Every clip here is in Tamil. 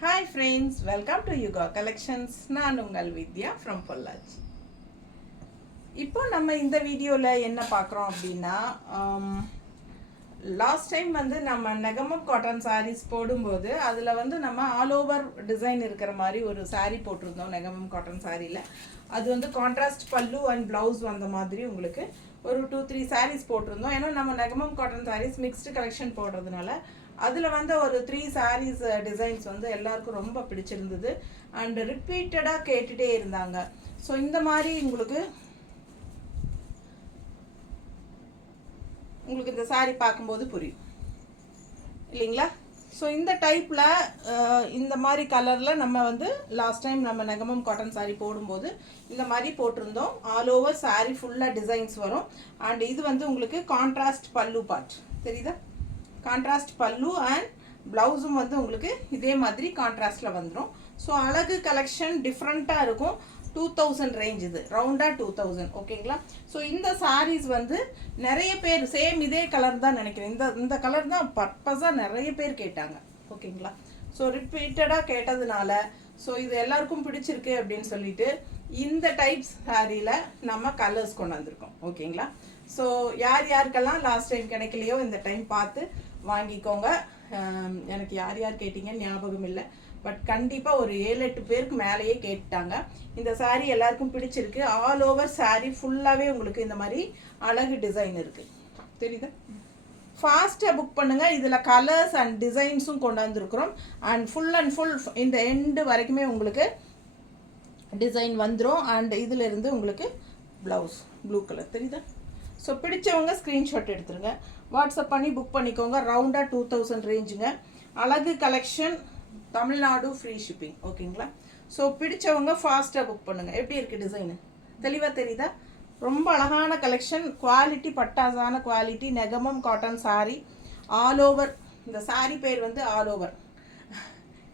Hi friends, welcome to Yuga Collections. நான் உங்கள் வித்யா from பொள்ளாச்சி. இப்போ நம்ம இந்த வீடியோல என்ன பார்க்குறோம் அப்படின்னா லாஸ்ட் டைம் வந்து நம்ம நெகமம் காட்டன் sarees போடும்போது அதில் வந்து நம்ம ஆல் ஓவர் டிசைன் இருக்கிற மாதிரி ஒரு saree போட்டிருந்தோம் நெகமம் காட்டன் சாரியில். அது வந்து கான்ட்ராஸ்ட் பல்லு அண்ட் ப்ளவுஸ் வந்த மாதிரி உங்களுக்கு ஒரு 2-3 sarees போட்டிருந்தோம். ஏன்னா நம்ம Negamam cotton sarees mixed collection போடுறதுனால அதில் வந்து ஒரு 3 sarees டிசைன்ஸ் வந்து எல்லாருக்கும் ரொம்ப பிடிச்சிருந்தது அண்ட் ரிப்பீட்டடாக கேட்டுகிட்டே இருந்தாங்க. ஸோ இந்த மாதிரி உங்களுக்கு இந்த saree பார்க்கும்போது புரியும் இல்லைங்களா? ஸோ இந்த டைப்பில் இந்த மாதிரி கலரில் நம்ம வந்து லாஸ்ட் டைம் நம்ம நெகமம் காட்டன் saree போடும்போது இந்த மாதிரி போட்டிருந்தோம். ஆல் ஓவர் saree ஃபுல்லாக டிசைன்ஸ் வரும் அண்ட் இது வந்து உங்களுக்கு கான்ட்ராஸ்ட் பல்லு பார்ட் தெரியுதா? கான்ட்ராஸ்ட் பல்லு அண்ட் ப்ளவுஸும் வந்து உங்களுக்கு இதே மாதிரி கான்ட்ராஸ்டில் வந்துடும். ஸோ அழகு கலெக்ஷன் டிஃப்ரெண்ட்டாக இருக்கும். 2000 ரேஞ்ச், இது ரவுண்டாக 2000 ஓகேங்களா? ஸோ இந்த சாரீஸ் வந்து நிறைய பேர் சேம் இதே கலர் தான் நினைக்கிறேன். இந்த கலர் தான் பர்பஸாக நிறைய பேர் கேட்டாங்க ஓகேங்களா? ஸோ ரிப்பீட்டடாக கேட்டதுனால ஸோ இது எல்லாருக்கும் பிடிச்சிருக்கு அப்படின்னு சொல்லிட்டு இந்த டைப்ஸ் சாரியில் நம்ம கலர்ஸ் கொண்டு வந்திருக்கோம் ஓகேங்களா? ஸோ யாருக்கெல்லாம் லாஸ்ட் டைம் கிடைக்கலையோ இந்த டைம் பார்த்து வாங்கிக்கோங்க. எனக்கு யார் கேட்டீங்க ஞாபகம் இல்லை, பட் கண்டிப்பாக ஒரு 7-8 பேருக்கு மேலேயே கேட்டாங்க. இந்த saree எல்லாருக்கும் பிடிச்சிருக்கு. ஆல் ஓவர் saree ஃபுல்லாகவே உங்களுக்கு இந்த மாதிரி அழகு டிசைன் இருக்குது தெரியுதா? ஃபாஸ்ட்டாக புக் பண்ணுங்கள். இதில் கலர்ஸ் அண்ட் டிசைன்ஸும் கொண்டு வந்திருக்கிறோம் அண்ட் ஃபுல் இந்த எண்டு வரைக்குமே உங்களுக்கு டிசைன் வந்துடும் அண்ட் இதிலிருந்து உங்களுக்கு ப்ளவுஸ் ப்ளூ கலர் தெரியுதா? ஸோ பிடிச்சவங்க ஸ்க்ரீன்ஷாட் எடுத்துருங்க, வாட்ஸ்அப் பண்ணி புக் பண்ணிக்கோங்க. ரவுண்டாக 2000 ரேஞ்சுங்க. அழகு கலெக்ஷன், தமிழ்நாடு ஃப்ரீ ஷிப்பிங் ஓகேங்களா? ஸோ பிடிச்சவங்க ஃபாஸ்ட்டாக புக் பண்ணுங்கள். எப்படி இருக்குது டிசைனு தெளிவாக தெரியுதா? ரொம்ப அழகான கலெக்ஷன், குவாலிட்டி பட்டாசான quality, Negamam cotton saree all over. இந்த saree பேர் வந்து ஆல் ஓவர்,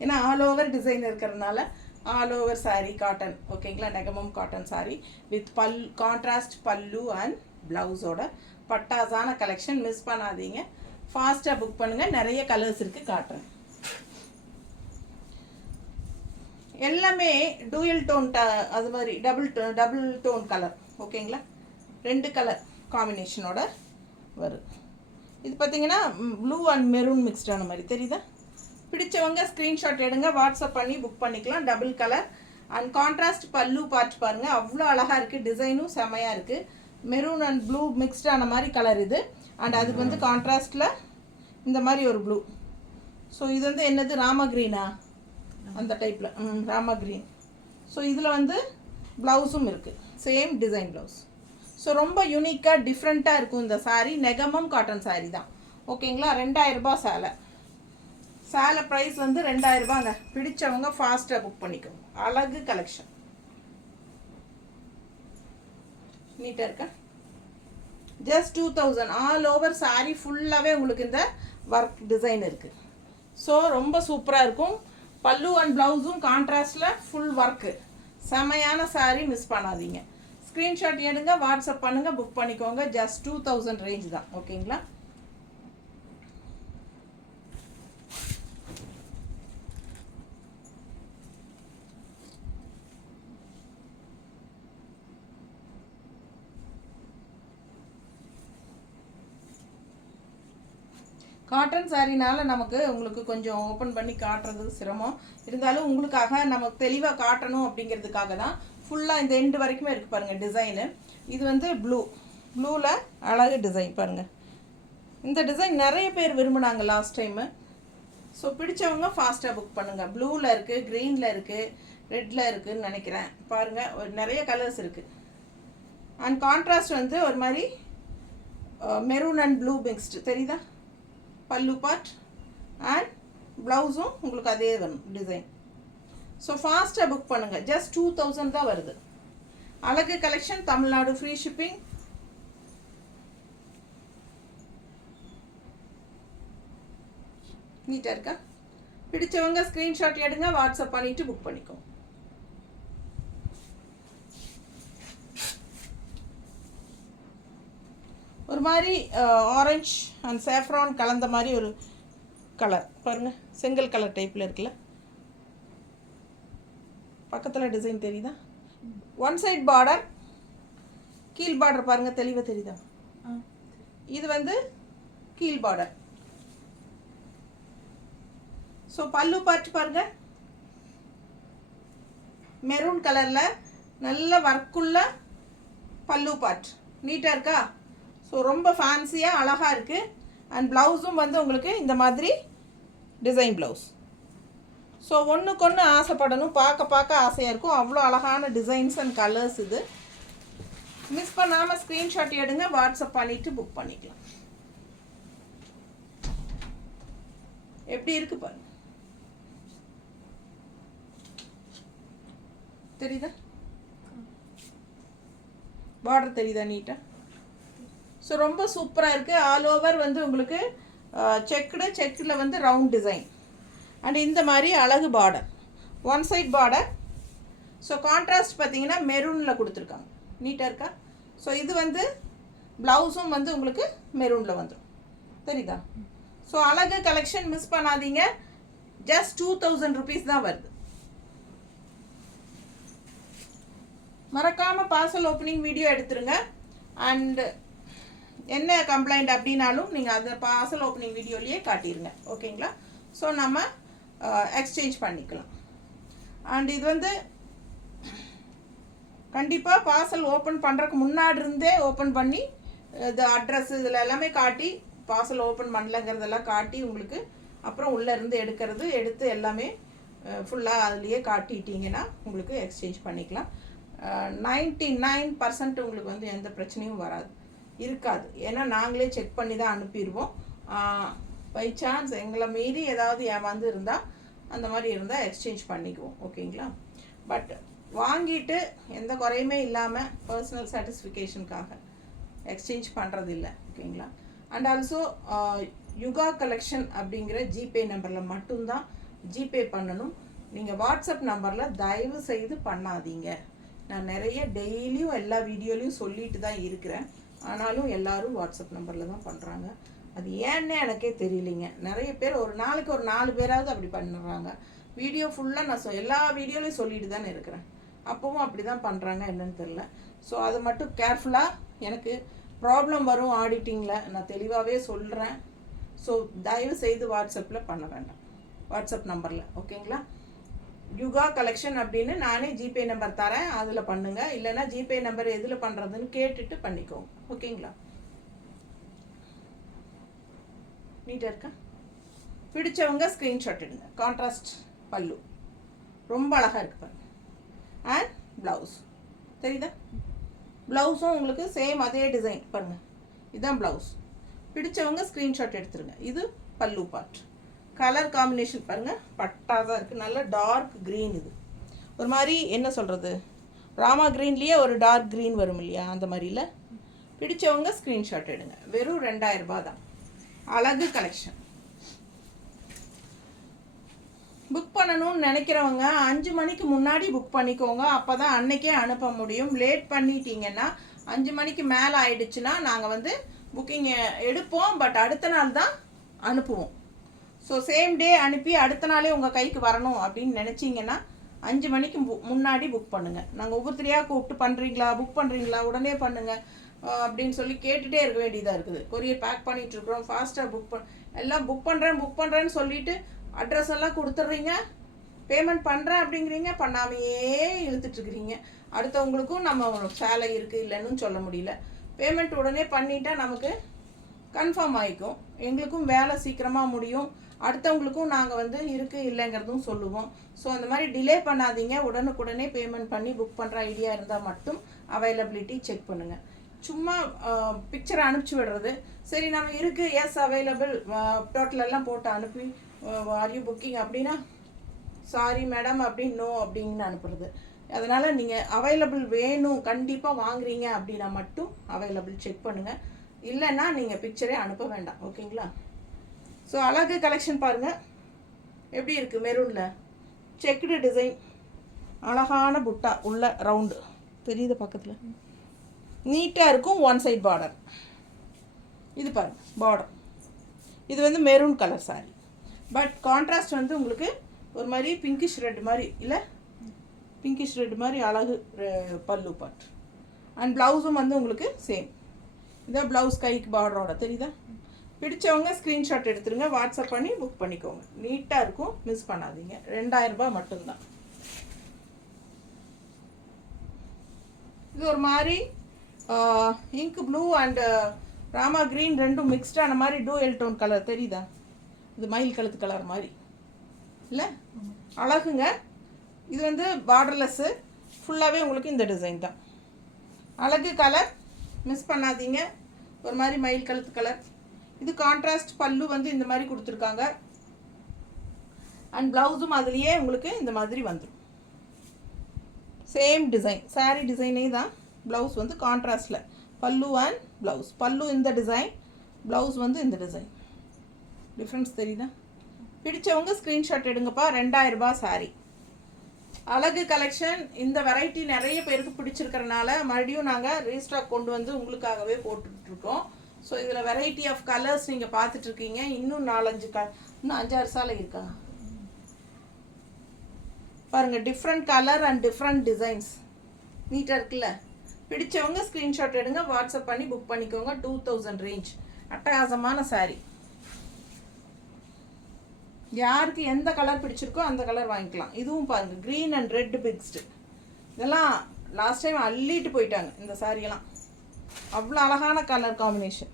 ஏன்னா ஆல் ஓவர் டிசைன் இருக்கிறதுனால ஆல் ஓவர் saree காட்டன் ஓகேங்களா? Negamam cotton saree with contrast pallu and ப்ளவுஸோட பட்டாசான கலெக்ஷன். மிஸ் பண்ணாதீங்க, ஃபாஸ்ட்டாக புக் பண்ணுங்கள். நிறைய கலர்ஸ் இருக்குது, காட்டுறேன். எல்லாமே டூயல் டோன், அது மாதிரி டபுள் டோன் கலர் ஓகேங்களா? 2 கலர் காம்பினேஷனோட வரும். இது பார்த்தீங்கன்னா ப்ளூ அண்ட் மெரூன் மிக்ஸ்டான மாதிரி தெரியுதா? பிடிச்சவங்க ஸ்க்ரீன்ஷாட் எடுங்க, வாட்ஸ்அப் பண்ணி புக் பண்ணிக்கலாம். டபுள் கலர் அண்ட் கான்ட்ராஸ்ட் பல்லு பார்த்து பாருங்கள், அவ்வளோ அழகாக இருக்குது. டிசைனும் செமையாக இருக்குது. மெரூன் அண்ட் ப்ளூ மிக்ஸ்டான மாதிரி கலர் இது அண்ட் அதுக்கு வந்து கான்ட்ராஸ்டில் இந்த மாதிரி ஒரு ப்ளூ. ஸோ இது வந்து என்னது, ராமா க்ரீனா அந்த டைப்பில், ராமா க்ரீன். ஸோ இதில் வந்து ப்ளவுஸும் இருக்குது, சேம் டிசைன் ப்ளவுஸ். ஸோ ரொம்ப யூனிக்காக டிஃப்ரெண்ட்டாக இருக்கும் இந்த saree. நெகமம் காட்டன் saree தான் ஓகேங்களா? 2000 ரூபாய் சேலை ப்ரைஸ் வந்து 2000 ரூபாங்க. பிடிச்சவங்க ஃபாஸ்ட்டாக புக் பண்ணிக்கோங்க. அழகு கலெக்ஷன் நீட்டாக இருக்கா? ஜஸ்ட் 2000. ஆல் ஓவர் saree ஃபுல்லாகவே உங்களுக்கு இந்த ஒர்க் டிசைன் இருக்குது. ஸோ ரொம்ப சூப்பராக இருக்கும். பல்லு அண்ட் ப்ளவுஸும் கான்ட்ராஸ்டில் ஃபுல் ஒர்க்கு, செமையான saree. மிஸ் பண்ணாதீங்க. ஸ்க்ரீன்ஷாட் எடுங்க, வாட்ஸ்அப் பண்ணுங்கள், புக் பண்ணிக்கோங்க. ஜஸ்ட் 2000 ரேஞ்ச் தான் ஓகேங்களா? காட்டன் சாரினால நமக்கு உங்களுக்கு கொஞ்சம் ஓப்பன் பண்ணி காட்டுறது சிரமம் இருந்தாலும் உங்களுக்காக நமக்கு தெளிவாக காட்டணும் அப்படிங்கிறதுக்காக தான் ஃபுல்லாக இந்த எண்டு வரைக்குமே இருக்குது பாருங்கள் டிசைனு. இது வந்து ப்ளூவில் அழகு டிசைன் பாருங்கள். இந்த டிசைன் நிறைய பேர் விரும்பினாங்க லாஸ்ட் டைமு. ஸோ பிடிச்சவங்க ஃபாஸ்ட்டாக புக் பண்ணுங்கள். ப்ளூவில் இருக்குது, க்ரீனில் இருக்குது, ரெட்டில் இருக்குதுன்னு நினைக்கிறேன். பாருங்கள் நிறைய கலர்ஸ் இருக்குது. அண்ட் கான்ட்ராஸ்ட் வந்து ஒரு மாதிரி மெரூன் அண்ட் ப்ளூ மிக்ஸ்டு தெரியுதா? பல்லு பார்ட் அண்ட் ப்ளவுஸும் உங்களுக்கு அதே வரும் டிசைன். ஸோ ஃபாஸ்ட்டாக புக் பண்ணுங்கள். ஜஸ்ட் 2000 தான் வருது. அழகு கலெக்ஷன், தமிழ்நாடு ஃப்ரீ ஷிப்பிங். நீட்டாக இருக்கா? பிடிச்சவங்க ஸ்க்ரீன்ஷாட் எடுங்க, வாட்ஸ்அப் பண்ணிவிட்டு புக் பண்ணிக்கோங்க. ஒரு மாதிரி ஆரஞ்சு அண்ட் சேஃப்ரான் கலந்த மாதிரி ஒரு கலர் பாருங்கள், செங்கல் கலர் டைப்பில் இருக்குல்ல, பக்கத்தில் டிசைன் தெரியுதா? ஒன் சைட் பார்டர், கீழ் பார்டர் பாருங்கள் தெளிவாக தெரியுதா? இது வந்து கீழ் பார்டர். ஸோ பல்லு பார்த்து பாருங்கள், மெரூன் கலரில் நல்ல ஒர்க்குள்ள பல்லு பார்ட் நீட்டாக இருக்கா? ஸோ ரொம்ப ஃபேன்சியாக அழகாக இருக்குது. அண்ட் ப்ளவுஸும் வந்து உங்களுக்கு இந்த மாதிரி டிசைன் ப்ளவுஸ். ஸோ ஒன்றுக்கு ஒன்று ஆசைப்படணும், பார்க்க பார்க்க ஆசையாக இருக்கும். அவ்வளோ அழகான டிசைன்ஸ் அண்ட் கலர்ஸ் இது. மிஸ் பண்ணாமல் ஸ்க்ரீன்ஷாட் எடுங்க, வாட்ஸ்அப் பண்ணிவிட்டு புக் பண்ணிக்கலாம். எப்படி இருக்கு பாருங்க, தெரியுதா? பார்டர் தெரியுதா நீட்டாக? ஸோ ரொம்ப சூப்பராக இருக்குது. ஆல் ஓவர் வந்து உங்களுக்கு செக்கில் வந்து ரவுண்ட் டிசைன் அண்ட் இந்த மாதிரி அழகு border, one side border. So contrast பார்த்தீங்கன்னா மெரூனில் கொடுத்துருக்காங்க, நீட்டாக இருக்கா? ஸோ இது வந்து ப்ளவுஸும் வந்து உங்களுக்கு மெரூனில் வந்துடும், தெரியுதா? ஸோ அழகு கலெக்ஷன் மிஸ் பண்ணாதீங்க. ஜஸ்ட் 2000 rupees தான் வருது. மறக்காமல் பார்சல் ஓப்பனிங் வீடியோ எடுத்துருங்க. அண்டு என்ன கம்ப்ளைண்ட் அப்படின்னாலும் நீங்கள் அதை பார்சல் ஓப்பனிங் வீடியோலேயே காட்டிடுங்க, ஓகேங்களா? ஸோ நம்ம எக்ஸ்சேஞ்ச் பண்ணிக்கலாம். அண்ட் இது வந்து கண்டிப்பாக பார்சல் ஓப்பன் பண்ணுறதுக்கு முன்னாடி இருந்தே ஓப்பன் பண்ணி இது அட்ரஸ் இதில் எல்லாமே காட்டி, பார்சல் ஓப்பன் பண்ணலங்கிறதெல்லாம் காட்டி உங்களுக்கு அப்புறம் உள்ளே இருந்து எடுத்து எல்லாமே ஃபுல்லாக அதுலேயே காட்டிட்டீங்கன்னா உங்களுக்கு எக்ஸ்சேஞ்ச் பண்ணிக்கலாம். 99% உங்களுக்கு வந்து எந்த பிரச்சனையும் இருக்காது. ஏன்னா நாங்களே செக் பண்ணி தான் அனுப்பிடுவோம். பை சான்ஸ் எங்களை மீறி ஏதாவது ஏமாந்து இருந்தால் அந்த மாதிரி இருந்தால் எக்ஸ்சேஞ்ச் பண்ணிக்குவோம், ஓகேங்களா? பட் வாங்கிட்டு எந்த குறையுமே இல்லாமல் பர்சனல் சாட்டிஸ்ஃபிகேஷனுக்காக எக்ஸ்சேஞ்ச் பண்ணுறது இல்லை, ஓகேங்களா? அண்ட் ஆல்சோ யுகா கலெக்ஷன் அப்படிங்கிற ஜிபே நம்பரில் மட்டும்தான் ஜிபே பண்ணணும். நீங்கள் வாட்ஸ்அப் நம்பரில் தயவு செய்து பண்ணாதீங்க. நான் நிறைய டெய்லியும் எல்லா வீடியோலையும் சொல்லிட்டு தான் இருக்கிறேன். ஆனாலும் எல்லோரும் வாட்ஸ்அப் நம்பரில் தான் பண்ணுறாங்க. அது ஏன்னே எனக்கே தெரியலைங்க. நிறைய பேர் ஒரு நாளைக்கு ஒரு 4 பேராவது அப்படி பண்ணுறாங்க. வீடியோ ஃபுல்லாக நான் எல்லா வீடியோலையும் சொல்லிட்டு தானே இருக்கிறேன். அப்போவும் அப்படி தான் பண்ணுறாங்க, என்னன்னு தெரில. ஸோ அது மட்டும் கேர்ஃபுல்லாக, எனக்கு ப்ராப்ளம் வரும் ஆடிட்டிங்கில், நான் தெளிவாகவே சொல்கிறேன். ஸோ தயவு செய்து வாட்ஸ்அப்பில் பண்ண வேண்டாம், வாட்ஸ்அப் நம்பரில், ஓகேங்களா? யுகா கலெக்ஷன் அப்படின்னு நானே ஜிபே நம்பர் தரேன், அதில் பண்ணுங்கள். இல்லைன்னா ஜிபே நம்பர் எதில் பண்ணுறதுன்னு கேட்டுட்டு பண்ணிக்கோங்க, ஓகேங்களா? நீட்டாக இருக்கா? பிடிச்சவங்க ஸ்க்ரீன்ஷாட் எடுங்க. கான்ட்ராஸ்ட் பல்லு ரொம்ப அழகாக இருக்குது பாருங்க. அண்ட் ப்ளவுஸ் தெரியுதா? ப்ளவுஸும் உங்களுக்கு சேம் அதே டிசைன் பாருங்கள். இதுதான் ப்ளவுஸ். பிடிச்சவங்க ஸ்க்ரீன்ஷாட் எடுத்துருங்க. இது பல்லு பார்ட். கலர் காம்பினேஷன் பாருங்கள், பட்டாதான் இருக்குது. நல்ல டார்க் க்ரீன். இது ஒரு மாதிரி என்ன சொல்கிறது, ராமா க்ரீன்லேயே ஒரு டார்க் க்ரீன் வரும் இல்லையா, அந்த மாதிரியில். பிடிச்சவங்க ஸ்க்ரீன்ஷாட் எடுங்க. வெறும் 2000 ரூபாய் தான். அழகு கலெக்ஷன். புக் பண்ணணும்னு நினைக்கிறவங்க 5 மணிக்கு முன்னாடி புக் பண்ணிக்கோங்க. அப்போ தான் அன்னைக்கே அனுப்ப முடியும். லேட் பண்ணிட்டீங்கன்னா 5 மணிக்கு மேலே ஆயிடுச்சுன்னா நாங்கள் வந்து புக்கிங் எடுப்போம், பட் அடுத்த நாள் தான் அனுப்புவோம். ஸோ சேம் டே அனுப்பி அடுத்த நாளே உங்கள் கைக்கு வரணும் அப்படின்னு நினச்சிங்கன்னா 5 மணிக்கு முன்னாடி புக் பண்ணுங்கள். நாங்கள் ஒவ்வொருத்தரையாக கூப்பிட்டு பண்ணுறீங்களா, புக் பண்ணுறீங்களா, உடனே பண்ணுங்கள் அப்படின்னு சொல்லி கேட்டுகிட்டே இருக்க வேண்டியதாக இருக்குது. கொரியர் பேக் பண்ணிகிட்ருக்குறோம், ஃபாஸ்ட்டாக எல்லாம் புக் பண்ணுறேன்னு சொல்லிவிட்டு அட்ரஸ் எல்லாம் கொடுத்துட்றீங்க, பேமெண்ட் பண்ணுறேன் அப்படிங்கிறீங்க, பண்ணாமையே இழுத்துட்ருக்குறீங்க. அடுத்தவங்களுக்கும் நம்ம சேலை இருக்குது இல்லைன்னு சொல்ல முடியல. பேமெண்ட் உடனே பண்ணிட்டா நமக்கு கன்ஃபார்ம் ஆகிக்கும், எங்களுக்கும் வேலை சீக்கிரமாக முடியும், அடுத்தவங்களுக்கும் நாங்கள் வந்து இருக்குது இல்லைங்கிறதும் சொல்லுவோம். ஸோ அந்த மாதிரி டிலே பண்ணாதீங்க. உடனுக்குடனே பேமெண்ட் பண்ணி புக் பண்ணுற ஐடியா இருந்தால் மட்டும் அவைலபிலிட்டி செக் பண்ணுங்கள். சும்மா பிக்சரை அனுப்பிச்சி விடுறது, சரி நம்ம இருக்குது எஸ் அவைலபிள் டோட்டலெல்லாம் போட்டு அனுப்பி ஆர் யூ புக்கிங் அப்படின்னா சாரி மேடம் அப்படின்னு நோ அப்படின்னு அனுப்புறது. அதனால் நீங்கள் அவைலபிள் வேணும் கண்டிப்பாக வாங்குறீங்க அப்படின்னா மட்டும் அவைலபிள் செக் பண்ணுங்கள். இல்லைன்னா நீங்கள் பிக்சரே அனுப்ப வேண்டாம், ஓகேங்களா? ஸோ அழகு கலெக்ஷன் பாருங்கள் எப்படி இருக்குது. மெரூனில் செக்குடு டிசைன், அழகான புட்டா உள்ள ரவுண்டு தெரியுது பக்கத்தில், நீட்டாக இருக்கும். One side border. இது பாருங்கள் பார்டர். இது வந்து maroon colour sari, but contrast வந்து உங்களுக்கு ஒரு மாதிரி பிங்கிஷ் ரெட் மாதிரி இல்லை, பிங்கிஷ் ரெட் மாதிரி அழகு பல்லு பார்ட். அண்ட் ப்ளவுஸும் வந்து உங்களுக்கு சேம். இதான் ப்ளவுஸ் கைக்கு பார்டரோட தெரியுதா? பிடிச்சவங்க ஸ்க்ரீன்ஷாட் எடுத்துருங்க, வாட்ஸ்அப் பண்ணி புக் பண்ணிக்கோங்க. நீட்டாக இருக்கும், மிஸ் பண்ணாதீங்க. 2000 ரூபாய் மட்டும்தான். இது ஒரு மாதிரி ink blue and Rama green ரெண்டும் மிக்ஸ்டான மாதிரி டூயல் டோன் கலர் தெரியுதா? இது மயில் கழுத்து கலர் மாதிரி இல்லை? அழகுங்க. இது வந்து பார்டர்லெஸ்ஸு, ஃபுல்லாகவே உங்களுக்கு இந்த டிசைன் தான். அழகு கலர், மிஸ் பண்ணாதீங்க. ஒரு மாதிரி மயில் கழுத்து கலர். இது கான்ட்ராஸ்ட் பல்லு வந்து இந்த மாதிரி கொடுத்துருக்காங்க. அண்ட் ப்ளவுஸும் அதுலேயே உங்களுக்கு இந்த மாதிரி வந்துடும். சேம் டிசைன், சாரீ டிசைனே தான். ப்ளவுஸ் வந்து கான்ட்ராஸ்டில் பல்லு அண்ட் ப்ளவுஸ். பல்லு இந்த டிசைன், ப்ளவுஸ் வந்து இந்த டிசைன். டிஃப்ரென்ஸ் தெரியுதா? பிடிச்சவங்க ஸ்க்ரீன்ஷாட் எடுங்கப்பா. 2000 ரூபாய் சாரீ. அழகு கலெக்ஷன். இந்த வெரைட்டி நிறைய பேருக்கு பிடிச்சிருக்கிறனால மறுபடியும் நாங்கள் ரீஸ்டாக் கொண்டு வந்து உங்களுக்காகவே போட்டுட்ருக்கோம். ஸோ இதில் வெரைட்டி ஆஃப் கலர்ஸ் நீங்கள் பார்த்துட்ருக்கீங்க. இன்னும் 4-5 இன்னும் 5-6 சாலை இருக்கா பாருங்கள். Different colour and different designs நீட்டாக இருக்குல்ல? பிடிச்சவங்க ஸ்க்ரீன்ஷாட் எடுங்க, வாட்ஸ்அப் பண்ணி புக் பண்ணிக்கோங்க. 2000 ரேஞ்ச். அட்டகாசமான சாரீ. யாருக்கு எந்த கலர் பிடிச்சிருக்கோ அந்த கலர் வாங்கிக்கலாம். இதுவும் பாருங்கள், க்ரீன் அண்ட் ரெட் மிக்ஸ்டு. இதெல்லாம் லாஸ்ட் டைம் அள்ளிட்டு போயிட்டாங்க இந்த சாரியெல்லாம். அவ்வளோ அழகான கலர் காம்பினேஷன்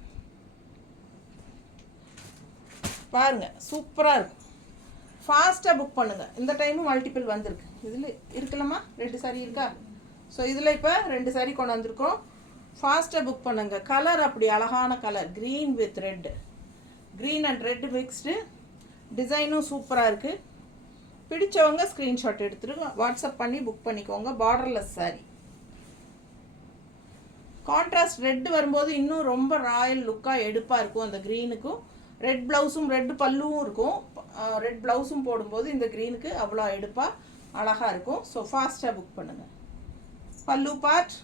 பாருங்கள், சூப்பராக இருக்கும். ஃபாஸ்ட்டாக புக் பண்ணுங்கள். இந்த டைமும் மல்டிபிள் வந்திருக்கு. இதில் இருக்கலாமா? 2 சாரீ இருக்கா? ஸோ இதில் இப்போ 2 சாரீ கொண்டு வந்திருக்கோம். ஃபாஸ்ட்டாக புக் பண்ணுங்கள். கலர் அப்படி அழகான colour, green with red, green and red mixed. டிசைனும் சூப்பராக இருக்குது. பிடிச்சவங்க ஸ்க்ரீன்ஷாட் எடுத்துருங்க, வாட்ஸ்அப் பண்ணி புக் பண்ணிக்கோங்க. பார்டர்லெஸ் சாரீ. கான்ட்ராஸ்ட் ரெட் வரும்போது இன்னும் ரொம்ப ராயல் லுக்காக எடுப்பாக இருக்கும். அந்த க்ரீனுக்கும் ரெட் ப்ளவுஸும் ரெட் பல்லுவும் இருக்கும். ரெட் ப்ளவுஸும் போடும்போது இந்த க்ரீனுக்கு அவ்வளோ எடுப்பாக அழகாக இருக்கும். ஸோ ஃபாஸ்ட்டாக புக் பண்ணுங்கள். பல்லு பார்ட்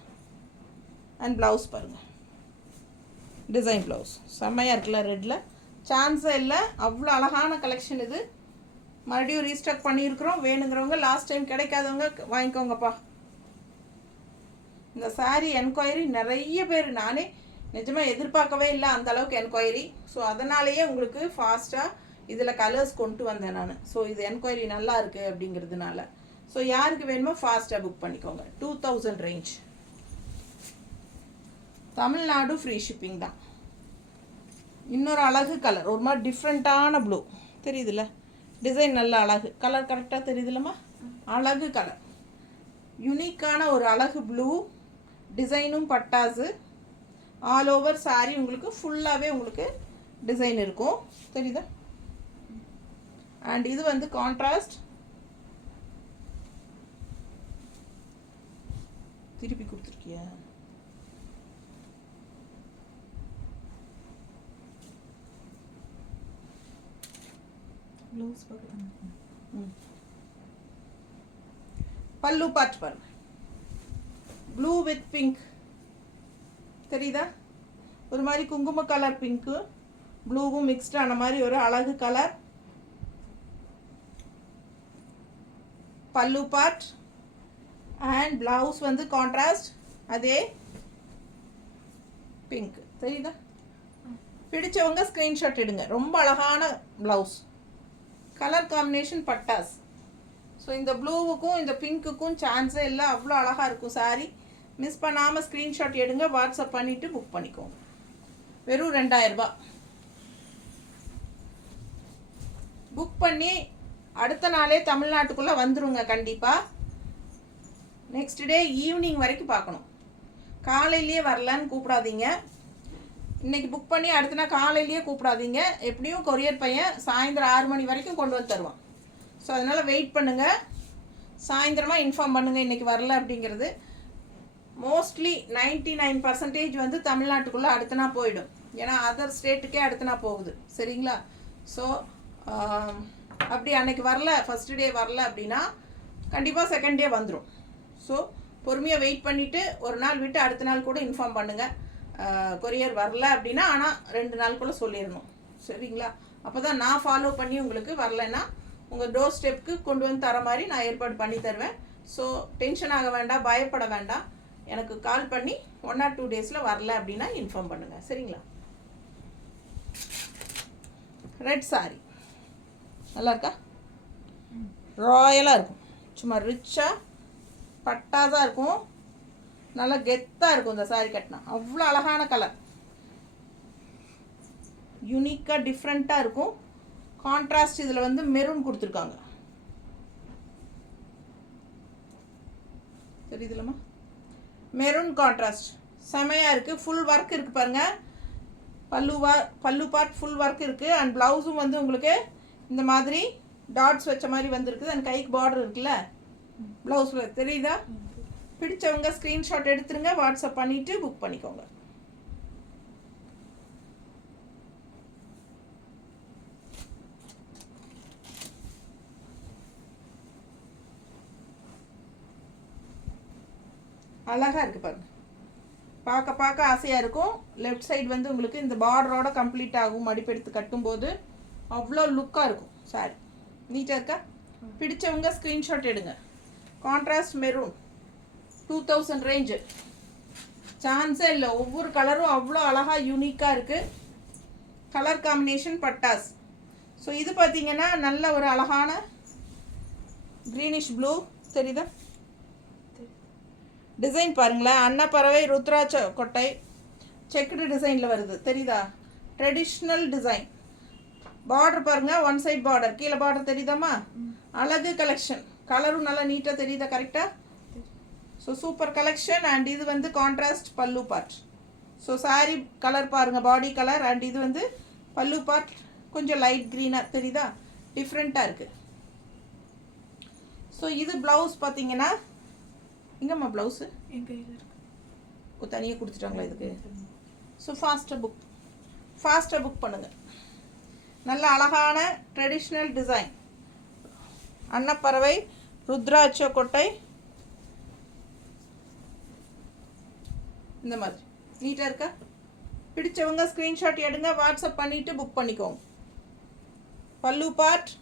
அண்ட் ப்ளவுஸ் பாருங்கள். டிசைன் ப்ளவுஸ் செம்மையாக இருக்குல்ல? ரெட்டில் சான்ஸே இல்லை. அவ்வளோ அழகான கலெக்ஷன் இது. மறுபடியும் ரீஸ்டாக் பண்ணியிருக்கிறோம். வேணுங்கிறவங்க, லாஸ்ட் டைம் கிடைக்காதவங்க வாங்கிக்கோங்கப்பா. இந்த சாரீ என்கொயரி நிறைய பேர், நானே நிஜமாக எதிர்பார்க்கவே இல்லை அந்த அளவுக்கு என்கொயரி. ஸோ அதனாலேயே உங்களுக்கு ஃபாஸ்ட்டாக இதில் கலர்ஸ் கொண்டு வந்தேன் நான். ஸோ இது என்கொயரி நல்லா இருக்குது அப்படிங்கிறதுனால. ஸோ யாருக்கு வேணுமோ ஃபாஸ்ட்டாக புக் பண்ணிக்கோங்க. 2000 ரேஞ்ச். தமிழ்நாடு ஃப்ரீ ஷிப்பிங் தான். இன்னொரு அழகு கலர், ஒரு மாதிரி டிஃப்ரெண்ட்டான ப்ளூ தெரியுதுல்ல? டிசைன் நல்ல அழகு. கலர் கரெக்டாக தெரியுதுல்லம்மா? அழகு கலர், யூனிக்கான ஒரு அழகு ப்ளூ. டிசைனும் பட்டாசு. ஆல் ஓவர் சாரீ உங்களுக்கு ஃபுல்லாகவே உங்களுக்கு டிசைன் இருக்கும் தெரியுதா? அண்ட் இது வந்து கான்ட்ராஸ்ட். திருப்பி கொடுத்துருக்கியா? பல்லு பார்ட் பாருங்க. ப்ளூ வித் பிங்க் தெரியுதா? ஒரு மாதிரி குங்கும கலர் பிங்க்கு ப்ளூவும் மிக்ஸ்டான மாதிரி ஒரு அழகு கலர். பல்லு பார்ட் அண்ட் ப்ளவுஸ் வந்து கான்ட்ராஸ்ட், அதே பிங்க் தெரியுதா? பிடிச்சவங்க ஸ்க்ரீன்ஷாட் எடுங்க. ரொம்ப அழகான ப்ளவுஸ், கலர் காம்பினேஷன் பட்டாஸ். ஸோ இந்த ப்ளூவுக்கும் இந்த பிங்க்குக்கும் சான்ஸே இல்லை. அவ்வளோ அழகாக இருக்கும் சாரீ. மிஸ் பண்ணாமல் ஸ்க்ரீன்ஷாட் எடுங்க, வாட்ஸ்அப் பண்ணிவிட்டு புக் பண்ணிக்கோங்க. வெறும் 2000 ரூபாய். புக் பண்ணி அடுத்த நாளே தமிழ்நாட்டுக்குள்ளே வந்துருங்க கண்டிப்பாக. நெக்ஸ்ட் டே ஈவினிங் வரைக்கும் பார்க்கணும். காலையிலேயே வரலன்னு கூப்பிடாதீங்க. இன்றைக்கி புக் பண்ணி அடுத்த நாள் காலையிலேயே கூப்பிடாதீங்க. எப்படியும் கொரியர் பையன் சாயந்தரம் 6 மணி வரைக்கும் கொண்டு வந்து தருவான். ஸோ அதனால் வெயிட் பண்ணுங்கள். சாயந்தரமாக இன்ஃபார்ம் பண்ணுங்கள் இன்றைக்கி வரல அப்படிங்கிறது. மோஸ்ட்லி 99% வந்து தமிழ்நாட்டுக்குள்ளே அடுத்தனா போயிடும். ஏன்னா அதர் ஸ்டேட்டுக்கே அடுத்தனா போகுது. சரிங்களா? ஸோ அப்படி அன்னைக்கு வரல, ஃபஸ்ட்டு டே வரல அப்படின்னா கண்டிப்பாக செகண்ட் டே வந்துடும். ஸோ பொறுமையாக வெயிட் பண்ணிவிட்டு ஒரு நாள் விட்டு அடுத்த நாள் கூட இன்ஃபார்ம் பண்ணுங்கள். கொரியர் வரல அப்படின்னா ஆனால் 2 நாளுக்குள்ளே சொல்லிடணும். சரிங்களா? அப்போ தான் நான் ஃபாலோ பண்ணி உங்களுக்கு வரலைன்னா உங்கள் டோர் ஸ்டெப்புக்கு கொண்டு வந்து தர மாதிரி நான் ஏற்பாடு பண்ணி தருவேன். ஸோ டென்ஷன் ஆக வேண்டாம், பயப்பட வேண்டாம். எனக்கு கால் பண்ணி 1 or 2 டேஸில் வரல அப்படின்னா இன்ஃபார்ம் பண்ணுங்கள், சரிங்களா? ரெட் சாரி நல்லா இருக்கா? ராயலாக இருக்கும், சும்மா ரிச்சாக பட்டாதான் இருக்கும், நல்லா கெத்தாக இருக்கும் இந்த சாரி கட்டினா. அவ்வளோ அழகான கலர், யூனிக்காக டிஃப்ரெண்ட்டாக இருக்கும். கான்ட்ராஸ்ட் இதில் வந்து மெரூன் கொடுத்துருக்காங்க, தெரியுதுலம்மா? மெரூன் கான்ட்ராஸ்ட் செமையாக இருக்குது. ஃபுல் ஒர்க் இருக்குது பாருங்கள். பல்லு பார்ட் ஃபுல் ஒர்க் இருக்குது. அண்ட் ப்ளவுஸும் வந்து உங்களுக்கு இந்த மாதிரி டாட்ஸ் வச்ச மாதிரி வந்துருக்குது. அண்ட் கைக்கு பார்டர் இருக்குல்ல ப்ளவுஸில், தெரியுதா? பிடிச்சவங்க ஸ்க்ரீன்ஷாட் எடுத்துருங்க, வாட்ஸ்அப் பண்ணிவிட்டு புக் பண்ணிக்கோங்க. அழகாக இருக்குது பாருங்கள், பார்க்க ஆசையாக இருக்கும். லெஃப்ட் சைடு வந்து உங்களுக்கு இந்த பார்டரோட கம்ப்ளீட் ஆகும். மடிப்பெடுத்து கட்டும்போது அவ்வளோ லுக்காக இருக்கும். சாரி நீட்டாக இருக்கா? பிடிச்சவங்க ஸ்க்ரீன்ஷாட் எடுங்க. கான்ட்ராஸ்ட் மெரூன் 2000 ரேஞ்சு, சான்ஸே இல்லை. ஒவ்வொரு கலரும் அவ்வளோ அழகாக யூனிக்காக இருக்குது. கலர் காம்பினேஷன் பட்டாஸ். ஸோ இது பார்த்திங்கன்னா நல்ல ஒரு அழகான க்ரீனிஷ் ப்ளூ, தெரியுதா? டிசைன் பாருங்களேன், அன்னப்பறவை ருத்ராட்ச கொட்டை செக்குடு டிசைனில் வருது, தெரியுதா? Traditional design. பார்டர் பாருங்கள், ஒன் சைட் பார்டர், கீழே பார்டர் தெரியுதாம்மா? அழகு கலெக்ஷன். கலரும் நல்லா நீட்டாக தெரியுதா? கரெக்டாக? So super collection. அண்ட் இது வந்து கான்ட்ராஸ்ட் பல்லு பார்ட். ஸோ சாரி கலர் பாருங்கள், பாடி கலர். அண்ட் இது வந்து பல்லு பார்ட் கொஞ்சம் லைட் க்ரீனாக தெரியுதா? டிஃப்ரெண்ட்டாக இருக்குது. ஸோ இது ப்ளவுஸ் பார்த்தீங்கன்னா, எங்கம்மா ப்ளவுஸு? என் கையில் இருக்கு. தனியாக கொடுத்துட்டாங்களா இதுக்கு? ஸோ ஃபாஸ்ட்டாக புக் பண்ணுங்கள். நல்ல அழகான ட்ரெடிஷ்னல் டிசைன், அன்னப்பறவை ருத்ராட்ச கொட்டை, இந்த மாதிரி நீட்டாக இருக்கா? பிடிச்சவங்க ஸ்க்ரீன்ஷாட் எடுங்க, வாட்ஸ்அப் பண்ணிவிட்டு புக் பண்ணிக்கோங்க. பல்லு பார்ட்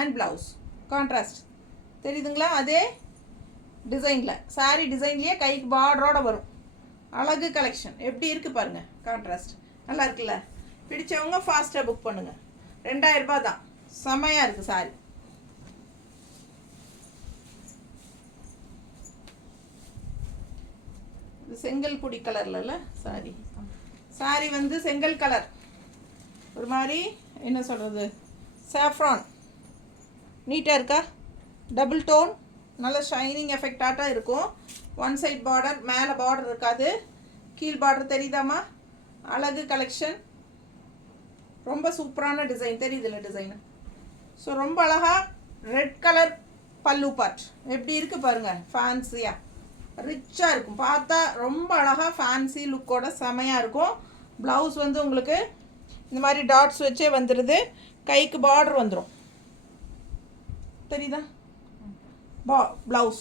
அண்ட் ப்ளவுஸ் கான்ட்ராஸ்ட், தெரியுதுங்களா? அதே டிசைனில், சாரி டிசைன்லேயே கைக்கு பார்டரோட வரும். அழகு கலெக்ஷன் எப்படி இருக்குது பாருங்கள், கான்ட்ராஸ்ட் நல்லா இருக்குல்ல? பிடிச்சவங்க ஃபாஸ்ட்டாக புக் பண்ணுங்கள். 2000 ரூபாய் தான், செமையாக இருக்குது சாரி. இது செங்கல் பொடி கலர்ல சாரி. சாரி வந்து செங்கல் கலர், ஒரு மாதிரி என்ன சொல்கிறது, சாஃப்ரான். நீட்டாக இருக்கா? டபுள் டோன், நல்ல ஷைனிங் எஃபெக்டாக இருக்கும். ஒன் சைட் பார்டர், மேலே பார்டர் இருக்காது, கீழ் பார்டர் தெரியுதாம்மா? அழகு கலெக்ஷன், ரொம்ப சூப்பரான டிசைன், தெரியுதுல்ல டிசைனு? ஸோ ரொம்ப அழகாக ரெட் கலர் பல்லு பார்ட் எப்படி இருக்குது பாருங்கள், ஃபேன்சியாக ரிச்சாக இருக்கும். பார்த்தா ரொம்ப அழகாக ஃபேன்சி லுக்கோட செமையாக இருக்கும். ப்ளவுஸ் வந்து உங்களுக்கு இந்த மாதிரி டாட்ஸ் வச்சே வந்துடுது, கைக்கு பார்டர் வந்துடும், தெரியுதா? ப்ளவுஸ்.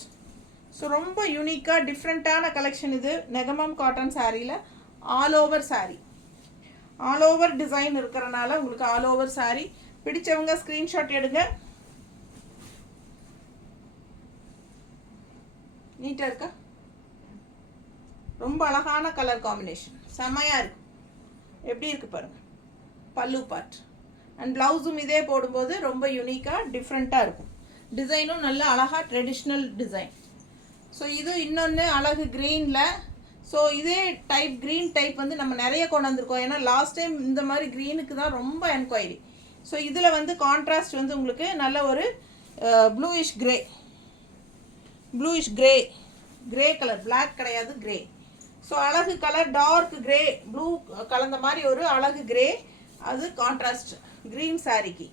ஸோ ரொம்ப யூனிக்காக டிஃப்ரெண்ட்டான கலெக்ஷன் இது. நெகமம் காட்டன் சாரியில் all over sorry, all over design இருக்கிறனால உங்களுக்கு ஆல் ஓவர் சாரி. பிடிச்சவங்க ஸ்க்ரீன்ஷாட் எடுங்க. நீட்டாக இருக்கா? ரொம்ப அழகான கலர் காம்பினேஷன், செமையாக இருக்கும். எப்படி இருக்குது பாருங்கள், பல்லு பார்ட். அண்ட் ப்ளவுஸும் இதே போடும்போது ரொம்ப யூனிக்காக டிஃப்ரெண்ட்டாக இருக்கும். டிசைனும் நல்ல அழகாக ட்ரெடிஷ்னல் டிசைன். ஸோ இது இன்னொன்று அழகு க்ரீனில். ஸோ இதே டைப் க்ரீன் டைப் வந்து நம்ம நிறைய கொண்டு வந்திருக்கோம். ஏன்னா லாஸ்ட் டைம் இந்த மாதிரி க்ரீனுக்கு தான் ரொம்ப என்கொயரி. ஸோ இதில் வந்து கான்ட்ராஸ்ட் வந்து உங்களுக்கு நல்ல ஒரு ப்ளூயிஷ் கிரே கலர், பிளாக் கிடையாது, கிரே. ஸோ அழகு கலர், டார்க் கிரே ப்ளூ கலந்த மாதிரி ஒரு அழகு கிரே, அது கான்ட்ராஸ்ட் க்ரீன் சாரிக்கு.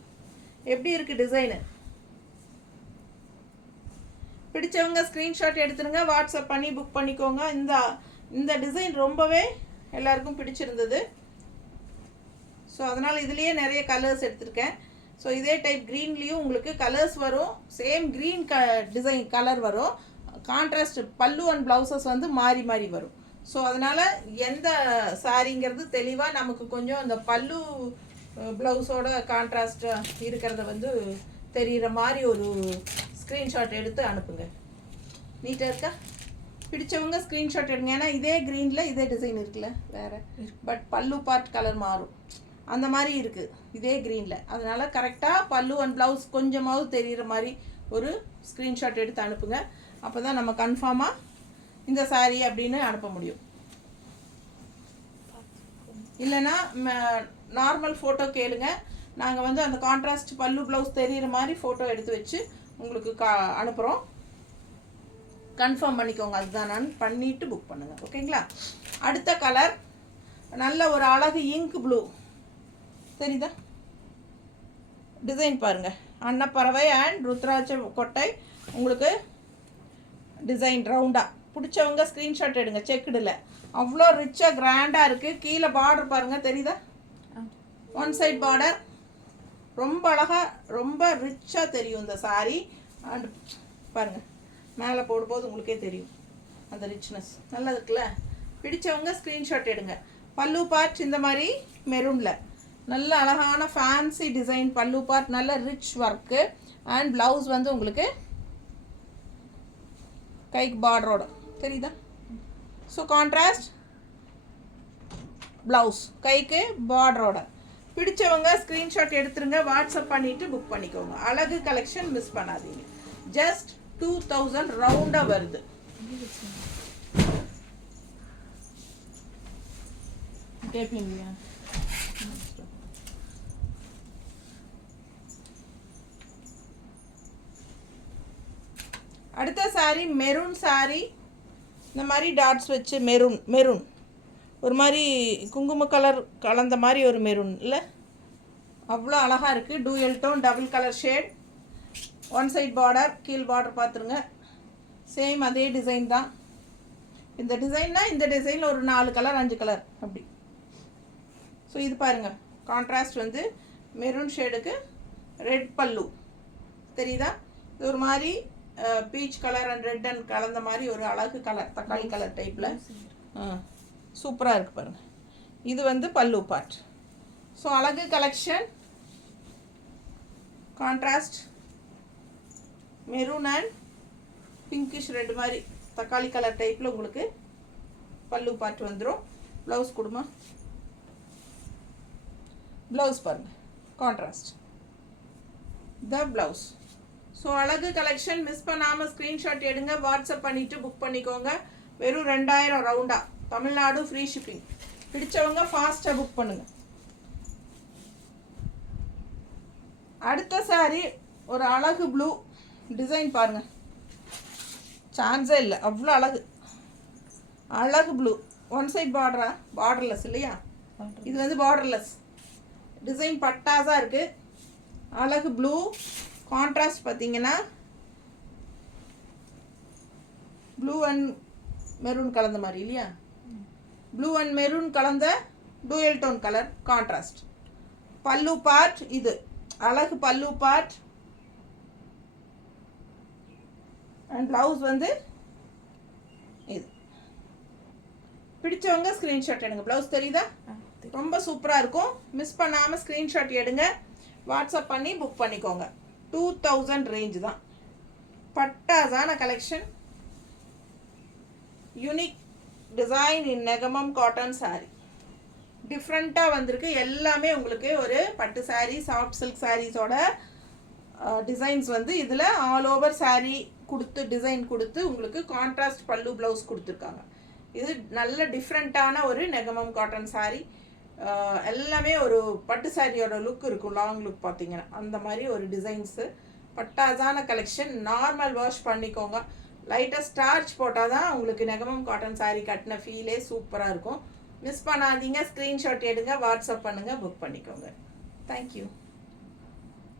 எப்படி இருக்குது டிசைனு? பிடிச்சவங்க ஸ்க்ரீன்ஷாட் எடுத்துருங்க, வாட்ஸ்அப் பண்ணி புக் பண்ணிக்கோங்க. இந்த டிசைன் ரொம்பவே எல்லாருக்கும் பிடிச்சிருந்தது. ஸோ அதனால் இதுலேயே நிறைய கலர்ஸ் எடுத்திருக்கேன். ஸோ இதே டைப் க்ரீன்லேயும் உங்களுக்கு கலர்ஸ் வரும், சேம் க்ரீன் டிசைன் கலர் வரும். கான்ட்ராஸ்ட் பல்லு அண்ட் ப்ளவுசஸ் வந்து மாறி மாறி வரும். ஸோ அதனால் எந்த சாரிங்கிறது தெளிவாக நமக்கு கொஞ்சம் அந்த பல்லு ப்ளவுஸோட கான்ட்ராஸ்டாக இருக்கிறத வந்து தெரிகிற மாதிரி ஒரு ஸ்க்ரீன்ஷாட் எடுத்து அனுப்புங்க. நீட்டாக இருக்கா? பிடிச்சவங்க ஸ்க்ரீன்ஷாட் எடுங்க. ஏன்னா இதே க்ரீனில் இதே டிசைன் இருக்குல்ல வேறு, பட் பல்லு பார்ட் கலர் மாறும். அந்த மாதிரி இருக்குது இதே க்ரீனில். அதனால் கரெக்டாக பல்லு அண்ட் ப்ளவுஸ் கொஞ்சமாவது தெரிகிற மாதிரி ஒரு ஸ்க்ரீன்ஷாட் எடுத்து அனுப்புங்க. அப்போ தான் நம்ம கன்ஃபார்மாக இந்த சாரீ அப்படின்னு அனுப்ப முடியும். இல்லைன்னா நார்மல் ஃபோட்டோ கேளுங்க, நாங்கள் வந்து அந்த கான்ட்ராஸ்ட் பல்லு ப்ளவுஸ் தெரிகிற மாதிரி ஃபோட்டோ எடுத்து வச்சு உங்களுக்கு அனுப்புகிறோம். கன்ஃபார்ம் பண்ணிக்கோங்க, அதுதான் நான் பண்ணிவிட்டு புக் பண்ணுங்கள். ஓகேங்களா? அடுத்த கலர் நல்ல ஒரு அழகு இங்க் ப்ளூ. தெரியுதா? டிசைன் பாருங்கள். அன்னப்பறவை அண்ட் ருத்ராட்ச கொட்டை உங்களுக்கு டிசைன் ரவுண்டாக. பிடிச்சவங்க ஸ்க்ரீன்ஷாட் எடுங்க. செக்குடில் அவ்வளோ ரிச்சாக கிராண்டாக இருக்குது. கீழே பார்டர் பாருங்கள், தெரியுதா? ஒன் சைட் பார்டர் ரொம்ப அழகாக ரொம்ப ரிச்சாக தெரியும் இந்த சாரீ. அண்ட் பாருங்கள், மேலே போடும்போது உங்களுக்கே தெரியும் அந்த ரிச்னஸ். நல்லா இருக்குல்ல? பிடிச்சவங்க ஸ்க்ரீன்ஷாட் எடுங்க. பல்லு பார்ட் இந்த மாதிரி மெரூனில் நல்ல அழகான ஃபேன்சி டிசைன் பல்லு பார்ட், நல்ல ரிச் ஒர்க்கு. அண்ட் ப்ளவுஸ் வந்து உங்களுக்கு கைக்கு பார்டரோட தெரியுதா? ஸோ கான்ட்ராஸ்ட் ப்ளவுஸ் கைக்கு பார்டரோட. பிடிச்சவங்க ஸ்க்ரீன்ஷாட் எடுத்துருங்க, வாட்ஸ்அப் பண்ணிவிட்டு புக் பண்ணிக்கோங்க. அழகு கலெக்ஷன் மிஸ் பண்ணாதீங்க. ஜஸ்ட் 2000 ரவுண்டாக வருது. கேட்பீங்க? அடுத்த சாரீ மெரூன் சாரீ. இந்த மாதிரி டாட்ஸ் வச்சு மெரூன் ஒரு மாதிரி குங்கும கலர் கலந்த மாதிரி ஒரு மெரூன் இல்லை? அவ்வளோ அழகாக இருக்குது. Dual tone double colour shade. One side border, கீழ் பார்டர் பார்த்துருங்க. சேம் அதே டிசைன் தான். இந்த டிசைன்னா இந்த டிசைனில் ஒரு 4 கலர் 5 கலர் அப்படி. ஸோ இது பாருங்கள், கான்ட்ராஸ்ட் வந்து மெரூன் ஷேடுக்கு ரெட் பல்லு தெரியுதா? இது ஒரு மாதிரி peach colour and red and கலந்த மாதிரி ஒரு அழகு கலர், தக்காளி கலர் டைப்பில் சூப்பராக இருக்குது பாருங்கள். இது வந்து பல்லு பார்ட். ஸோ அழகு collection. Contrast maroon and pinkish red மாதிரி தக்காளி கலர் டைப்பில் உங்களுக்கு பல்லு பார்ட் வந்துடும். ப்ளவுஸ் கொடுமா, ப்ளவுஸ் பாருங்கள் கான்ட்ராஸ்ட் த ப்ளவுஸ். ஸோ அழகு கலெக்ஷன் மிஸ் பண்ணாமல் ஸ்க்ரீன்ஷாட் எடுங்க, வாட்ஸ்அப் பண்ணிவிட்டு புக் பண்ணிக்கோங்க. வெறும் 2000 ரவுண்டாக, தமிழ்நாடு ஃப்ரீ ஷிப்பிங். பிடிச்சவங்க ஃபாஸ்ட்டாக புக் பண்ணுங்கள். அடுத்த சாரீ ஒரு அழகு ப்ளூ டிசைன் பாருங்கள், சான்ஸே இல்லை, அவ்வளோ அழகு. அழகு ப்ளூ ஒன் சைட் பார்டரா? பார்டர்லெஸ் இல்லையா? இது வந்து பார்டர்லெஸ் டிசைன் பட்டாஸாக இருக்குது. அழகு ப்ளூ. கான்ட்ராஸ்ட் பார்த்தீங்கன்னா ப்ளூ அண்ட் மெரூன் கலந்த மாதிரி இல்லையா? ப்ளூ அண்ட் மெரூன் கலந்த டூயல் டோன் கலர் கான்ட்ராஸ்ட். பல்லு பார்ட் இது அழகு பல்லு பார்ட். அண்ட் ப்ளவுஸ் வந்து இது. பிடிச்சவங்க ஸ்க்ரீன்ஷாட் எடுங்க. ப்ளவுஸ் தெரியுதா? ரொம்ப சூப்பராக இருக்கும். மிஸ் பண்ணாமல் ஸ்க்ரீன்ஷாட் எடுங்க, வாட்ஸ்அப் பண்ணி புக் பண்ணிக்கோங்க. 2000 ரேஞ்ச் தான். பட்டாசான கலெக்ஷன். யூனிக் டிசைன் இன் நெகமம் காட்டன் சாரீ. டிஃப்ரெண்ட்டாக வந்திருக்கு. எல்லாமே உங்களுக்கு ஒரு பட்டு சாரீ, சாஃப்ட் சில்க் சாரீஸோட டிசைன்ஸ் வந்து இதில் ஆல் ஓவர் சாரீ கொடுத்து டிசைன் கொடுத்து உங்களுக்கு கான்ட்ராஸ்ட் பல்லு ப்ளவுஸ் கொடுத்துருக்காங்க. இது நல்ல டிஃப்ரெண்ட்டான ஒரு நெகமம் காட்டன் சாரீ. எல்லாமே ஒரு பட்டு சாரியோட லுக் இருக்கும், லாங் லுக் பார்த்தீங்கன்னா அந்த மாதிரி ஒரு டிசைன்ஸு. பட்டாசான கலெக்ஷன். நார்மல் வாஷ் பண்ணிக்கோங்க. லைட்டாக ஸ்டார்ச் போட்டால் தான் உங்களுக்கு நெகமம் காட்டன் சாரீ கட்டின ஃபீலே சூப்பராக இருக்கும். மிஸ் பண்ணாதீங்க. ஸ்க்ரீன்ஷாட் எடுங்க, வாட்ஸ்அப் பண்ணுங்கள், புக் பண்ணிக்கோங்க. தேங்க்யூ.